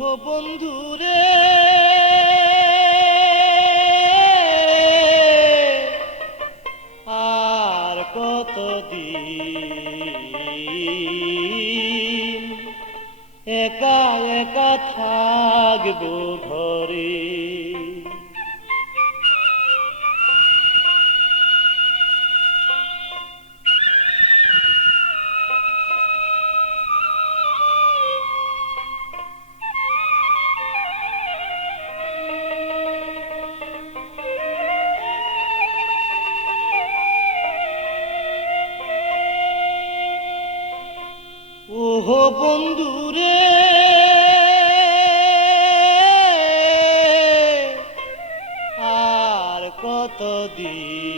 ওহো বন্ধুরে আর কতদিন একা একা থাকবো ঘরে। ওহো বন্ধুরে আর কতদিন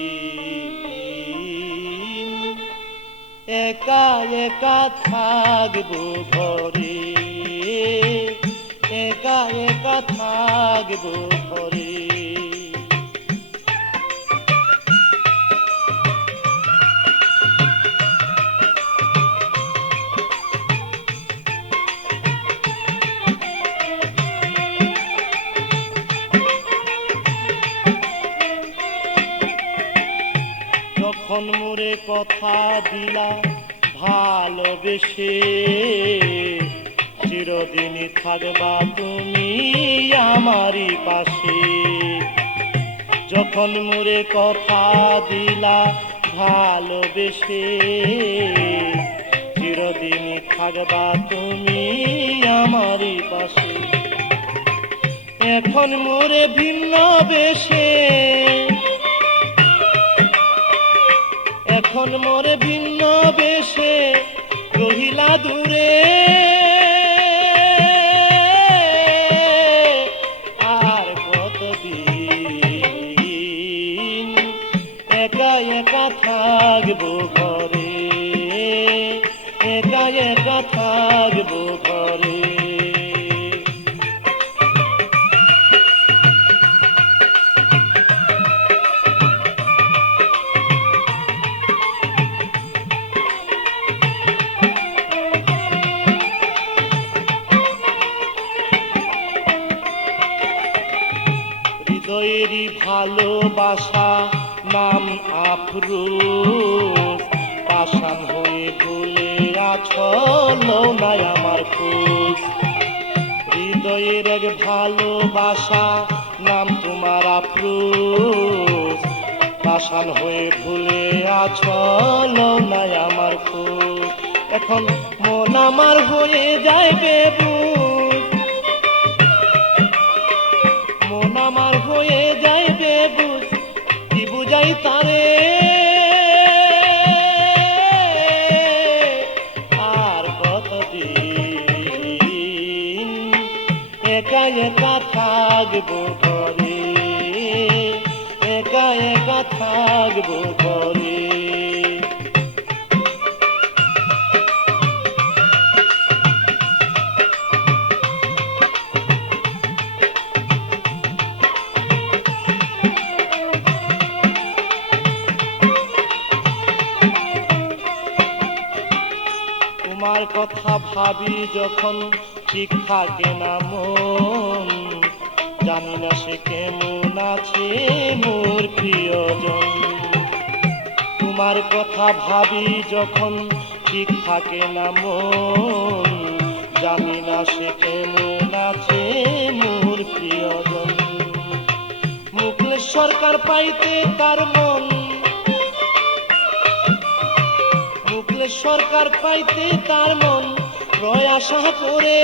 একা একা থাকবো ঘরে, একা একা থাকবো ঘরে। যখন মোরে কথা দিলা ভালোবেসে, চিরদিনই থাকবা তুমি আমারই পাশে। যখন মোরে কথা দিলা ভালোবেসে, চিরদিনই থাকবা তুমি আমারই পাশে। এখন মোরে ভিন্ন বেশে, এখন মোরে ভিন্ন বেশে রহিলা দূরে। আর কতদিন একা একা থাকবো ঘরে, একা একা থাকবো ঘরে। হৃদয়েরই ভালোবাসা নাম আফরোজ, পাষাণ হয়ে ভুলে আছো লও নাই আমার খোঁজ। হৃদয়ের এক ভালোবাসা নাম তোমার আফরোজ, পাষাণ হয়ে ভুলে আছো লও নাই আমার খোঁজ। এখন মন আমার হয়ে যায় বেবুঝ, মন আমার হয়ে যায় বেবুঝ, কি বুঝাই তারে। আর কতদিন একা একা থাকবো ঘরে, একা একা থাকবো ঘরে। তোমার কথা ভাবি যখন ঠিক থাকে না মন, জানি না সে কেমন আছে মোর প্রিয়জন। তোমার কথা ভাবি যখন ঠিক থাকে না মন, জানি না সে কেমন আছে মোর প্রিয়জন। মুকলেশ সরকার পাইতে তার মন, মুকলেশ সরকার পাইতে তার মন রয় আশা করে।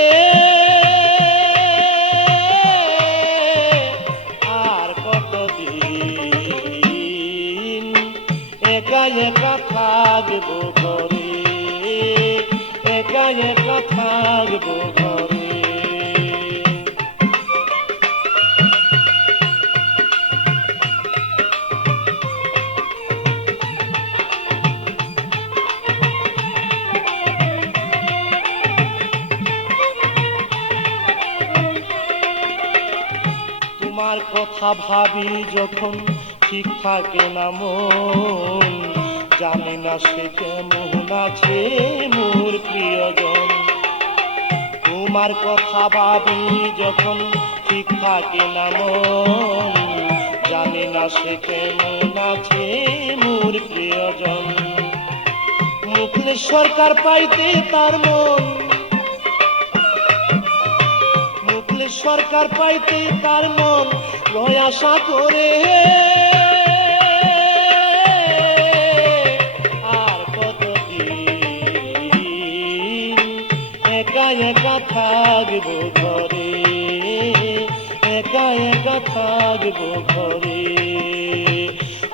আর কতদিন একা একা থাকবো ঘরে, একা একা থাকবো ঘরে। তোমার কথা ভাবি যখন ঠিক থাকে না মন, জানি না সে কেমন আছে মোর প্রিয়জন। তোমার কথা ভাবি যখন ঠিক থাকে না মন, জানি না সে কেমন আছে মোর প্রিয়জন। মুখলেস সরকার পাইতে তার মন, মুখলেস সরকার পাইতে তার মন রয় আশা করে। আর কতদিন একা একা থাকবো ঘরে, একা একা থাকবো ঘরে।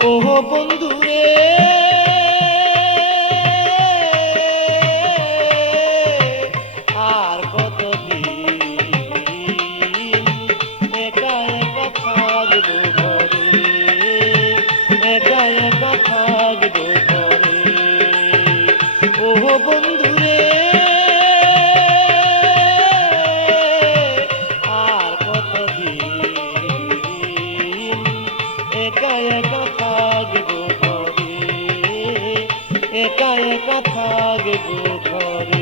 ও বন্ধুরে আর কতদিন একা একা থাকবো ঘরে, একা একা থাকবো ঘরে। ও বন্ধুরে আর কতদিন একা একা থাকবো ঘরে, একা একা থাকবো ঘরে।